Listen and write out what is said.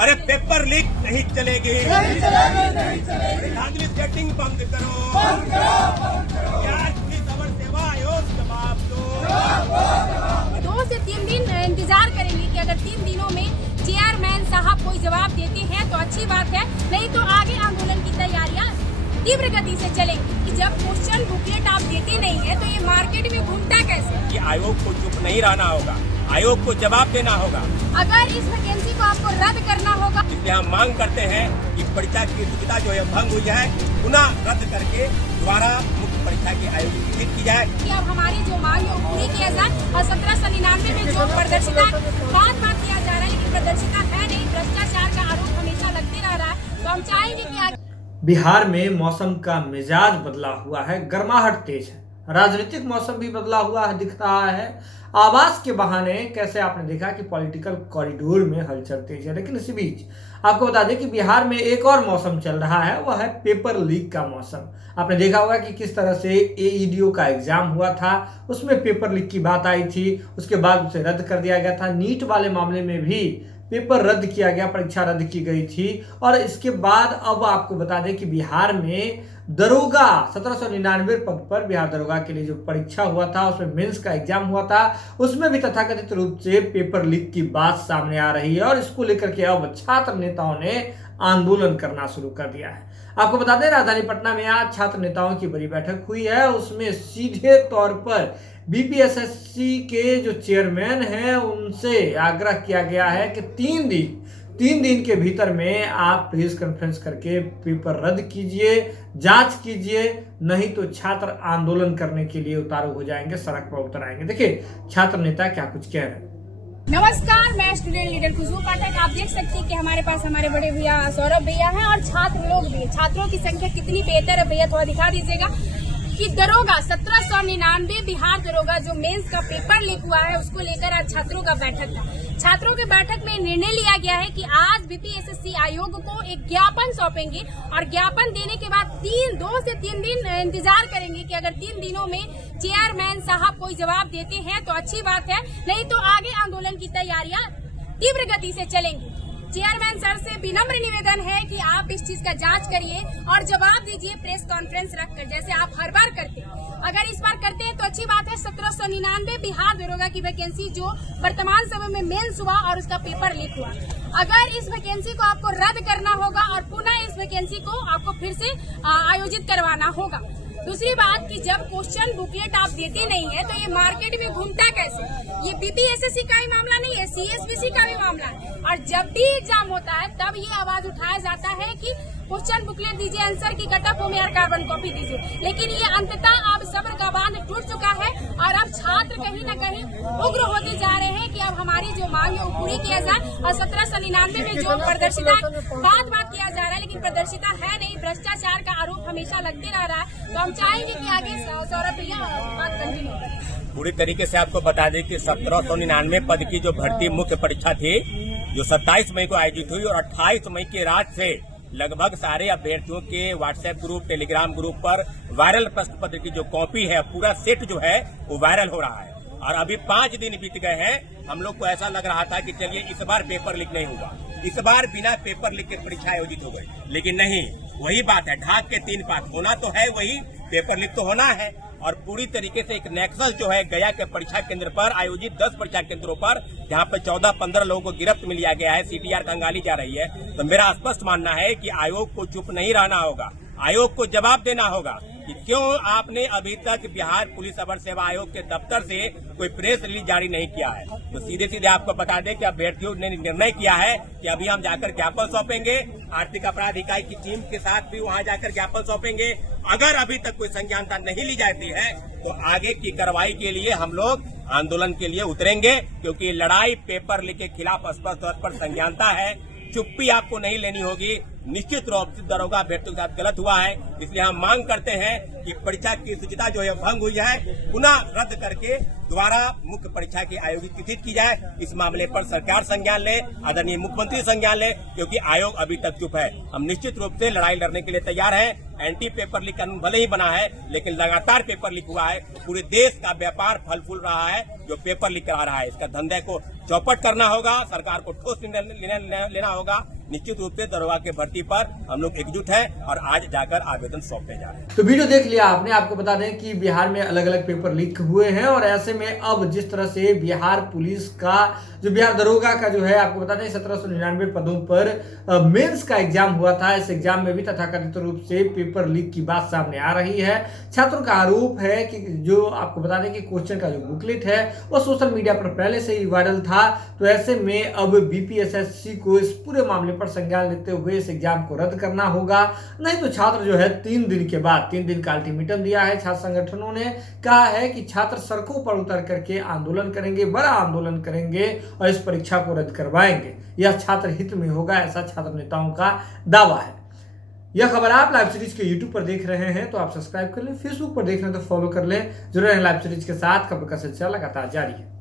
अरे paper leak नहीं चलेगी, धांधली सेटिंग बंद करो, पुलिस अवर सेवा आयोग जवाब दो। 2 से 3 दिन इंतजार करेंगे कि अगर 3 दिनों में चेयरमैन साहब कोई जवाब देते हैं तो अच्छी बात है, नहीं तो आगे आंदोलन की तैयारियां तीव्र गति से चलेंगी। कि जब क्वेश्चन बुकलेट आप देते नहीं है तो ये मार्केट में घूमता कैसे? कि आयोग को चुप नहीं रहना होगा, आयोग को जवाब देना होगा। अगर इस वैकेंसी को आपको रद्द करना होगा, इसलिए हम मांग करते हैं कि परीक्षा की शुद्धता जो है भंग हुई है, पुनः रद्द करके दोबारा मुख्य परीक्षा की आयोजित की जाए। कि अब हमारी जो मांग है वो पूरी किया जाए। और 1799 में जो प्रदर्शिता बात किया जा रहा है, लेकिन प्रदर्शिता है नहीं, भ्रष्टाचार का आरोप हमेशा लगते रह रहा है। तो हम चाहेंगे कि बिहार में मौसम का मिजाज बदला हुआ है, गर्माहट तेज है, राजनीतिक मौसम भी बदला हुआ है दिख रहा है। आवास के बहाने कैसे आपने देखा कि पॉलिटिकल कॉरिडोर में हलचल तेज है, लेकिन इसी बीच आपको बता दें कि बिहार में एक और मौसम चल रहा है, वह है पेपर लीक का मौसम। आपने देखा होगा कि किस तरह से AEDO का एग्जाम हुआ था, उसमें पेपर लीक की बात आई थी, उसके बाद उसे रद्द कर दिया गया था। नीट वाले मामले में भी पेपर रद्द किया गया, परीक्षा रद्द की गई थी। और इसके बाद अब आपको बता दें कि बिहार में दरोगा 1799 पद पर बिहार दरोगा के लिए जो परीक्षा हुआ था, उसमें मेंस का एग्जाम हुआ था, उसमें भी तथाकथित रूप से पेपर लीक की बात सामने आ रही है। और इसको लेकर के अब छात्र नेताओं ने आंदोलन करना शुरू कर दिया है। आपको बता दें राजधानी पटना में आज छात्र नेताओं की बड़ी बैठक हुई है, उसमें सीधे तौर पर BPSSC के जो चेयरमैन हैं उनसे आग्रह किया गया है कि 3 दिन के भीतर में आप प्रेस कॉन्फ्रेंस करके पेपर रद्द कीजिए, जांच कीजिए, नहीं तो छात्र आंदोलन करने के लिए उतारू हो जाएंगे, सड़क पर उतर आएंगे। देखिए छात्र नेता क्या कुछ कह रहे हैं। नमस्कार, मैं स्टूडेंट लीडर खुशबू पाठक। आप देख सकते हैं कि हमारे पास हमारे बड़े भैया सौरभ भैया हैं और छात्र लोग भी। छात्रों की संख्या कितनी बेहतर है भैया, थोड़ा दिखा दीजिएगा। कि दरोगा 1799 बिहार दरोगा जो मेंस का पेपर लीक हुआ है, उसको लेकर आज छात्रों का बैठक था। छात्रों के बैठक में निर्णय लिया गया है कि आज BPSSC आयोग को एक ज्ञापन सौंपेंगे और ज्ञापन देने के बाद 2 से 3 दिन इंतजार करेंगे कि अगर 3 दिनों में चेयरमैन साहब कोई जवाब देते हैं तो अच्छी बात है, नहीं तो आगे आंदोलन की तैयारियां तीव्र गति से चलेंगी। चेयरमैन सर से विनम्र निवेदन है कि आप इस चीज का जांच करिए और जवाब दीजिए प्रेस कॉन्फ्रेंस रखकर, जैसे आप हर बार करते हैं। अगर इस बार करते हैं तो अच्छी बात है। 1799 बिहार दरोगा की वैकेंसी जो वर्तमान समय में मेंस हुआ और उसका पेपर लीक हुआ, अगर इस वैकेंसी को आपको रद्द करना होगा और पुनः इस वैकेंसी को आपको फिर से आयोजित करवाना होगा। दूसरी बात कि जब क्वेश्चन बुकलेट आप देते नहीं है तो ये मार्केट में घूमता कैसे? ये BPSSC का ही मामला नहीं है, CSBC का भी मामला है। और जब भी एग्जाम होता है तब ये आवाज उठाया जाता है कि क्वेश्चन बुकलेट दीजिए, आंसर की कटअप में यार कार्बन कॉपी दीजिए। लेकिन ये अंततः अब सब्र का बांध टूट चुका है और अब छात्र कहीं न कहीं उग्र होते जा रहे हैं कि अब हमारी जो मांग है वो पूरी किया जाए। और 1799 में जो प्रदर्शिता बात किया जा रहा है, लेकिन प्रदर्शिता है नहीं, भ्रष्टाचार का आरोप हमेशा लगते रह रहा है। तो हम चाहेंगे कि आगे सौरभ भैया बात कंटिन्यू करें। पूरी तरीके से आपको बता दें कि 1799 पद की जो भर्ती मुख्य परीक्षा थी, जो 27 मई को आयोजित हुई और 28 मई की रात से लगभग सारे अभ्यर्थियों के व्हाट्सएप ग्रुप, टेलीग्राम ग्रुप पर वायरल प्रश्न पत्र की जो कॉपी है, पूरा सेट जो है वो वायरल हो रहा है। और अभी 5 दिन बीत गए हैं, हम लोग को ऐसा लग रहा था कि चलिए इस बार पेपर लीक नहीं हुआ, इस बार बिना पेपर लीक के परीक्षा आयोजित हो गई। लेकिन नहीं, वही बात है, ढाक के 3 पात, होना तो है वही, पेपर लीक तो होना है। और पूरी तरीके से एक नेक्सस जो है गया के परीक्षा केंद्र पर आयोजित 10 परीक्षा केंद्रों पर, जहां पर 14-15 लोगों को गिरफ्त में लिया गया है, CTR खंगाली जा रही है। तो मेरा स्पष्ट मानना है कि आयोग को चुप नहीं रहना होगा, आयोग को जवाब देना होगा कि क्यों आपने अभी तक बिहार पुलिस अवर सेवा आयोग के दफ्तर से कोई प्रेस रिलीज जारी नहीं किया है। तो सीधे सीधे आपको बता दें कि अभ्यर्थियों ने निर्णय किया है कि अभी हम जाकर ज्ञापन सौंपेंगे, आर्थिक अपराध इकाई की टीम के साथ भी वहां जाकर ज्ञापन सौंपेंगे। अगर अभी तक कोई संज्ञानता नहीं ली जाती है तो आगे की कार्रवाई के लिए हम लोग आंदोलन के लिए उतरेंगे, क्योंकि लड़ाई पेपर लीक के खिलाफ स्पष्ट तौर पर संज्ञानता है। चुप्पी आपको नहीं लेनी होगी, निश्चित रूप से दरोगा अभ्यर्थियों के साथ गलत हुआ है। इसलिए हम मांग करते हैं कि परीक्षा की शुचिता जो है भंग हुई है, पुनः रद्द करके दोबारा मुख्य परीक्षा की आयोजित तिथि की जाए। इस मामले पर सरकार संज्ञान ले, आदरणीय मुख्यमंत्री संज्ञान ले, क्योंकि आयोग अभी तक चुप है। हम निश्चित रूप से लड़ाई लड़ने के लिए तैयार हैं। एंटी पेपर लीक कानून भले ही बना है, लेकिन लगातार पेपर लीक हुआ है। पूरे देश का व्यापार फल फूल रहा है जो पेपर लीक करा रहा है। इसका धंधे को चौपट करना होगा, सरकार को ठोस निर्णय लेना होगा। निश्चित रूप से दरोगा के भर्ती पर हम लोग एकजुट हैं और आज जाकर आवेदन सौंपने जा रहे हैं। तो वीडियो देख लिया आपने। आपको बता दें कि बिहार में अलग अलग पेपर लीक हुए हैं और ऐसे में अब जिस तरह से बिहार पुलिस का जो बिहार दरोगा का जो है, आपको बता दें 1799 पदों पर मेंस का एग्जाम हुआ था। इस एग्जाम में भी तथाकथित रूप से पेपर लीक की बात सामने आ रही है। छात्रों का आरोप है कि जो आपको बता दें कि क्वेश्चन का जो बुकलेट है वो सोशल मीडिया पर पहले से ही वायरल था। तो ऐसे में अब बीपीएसएससी को इस पूरे मामले पर संज्ञान लेते हुए इस एग्जाम को रद्द करना होगा, नहीं तो छात्र जो है 3 दिन के बाद 3 दिन का अल्टीमेटम दिया है। छात्र संगठनों ने कहा है कि छात्र सड़कों पर उतर करके आंदोलन करेंगे, बड़ा आंदोलन करेंगे और इस परीक्षा को रद्द करवाएंगे। यह छात्र हित में होगा, ऐसा छात्र नेताओं का दावा है। यह खबर आप लाइव सीरीज के यूट्यूब पर देख रहे हैं तो आप सब्सक्राइब कर लें, फेसबुक पर देख रहे हैं तो फॉलो कर लें। जुड़े रहें लाइव सीरीज के साथ, खबर का सिलसिला लगातार जारी है।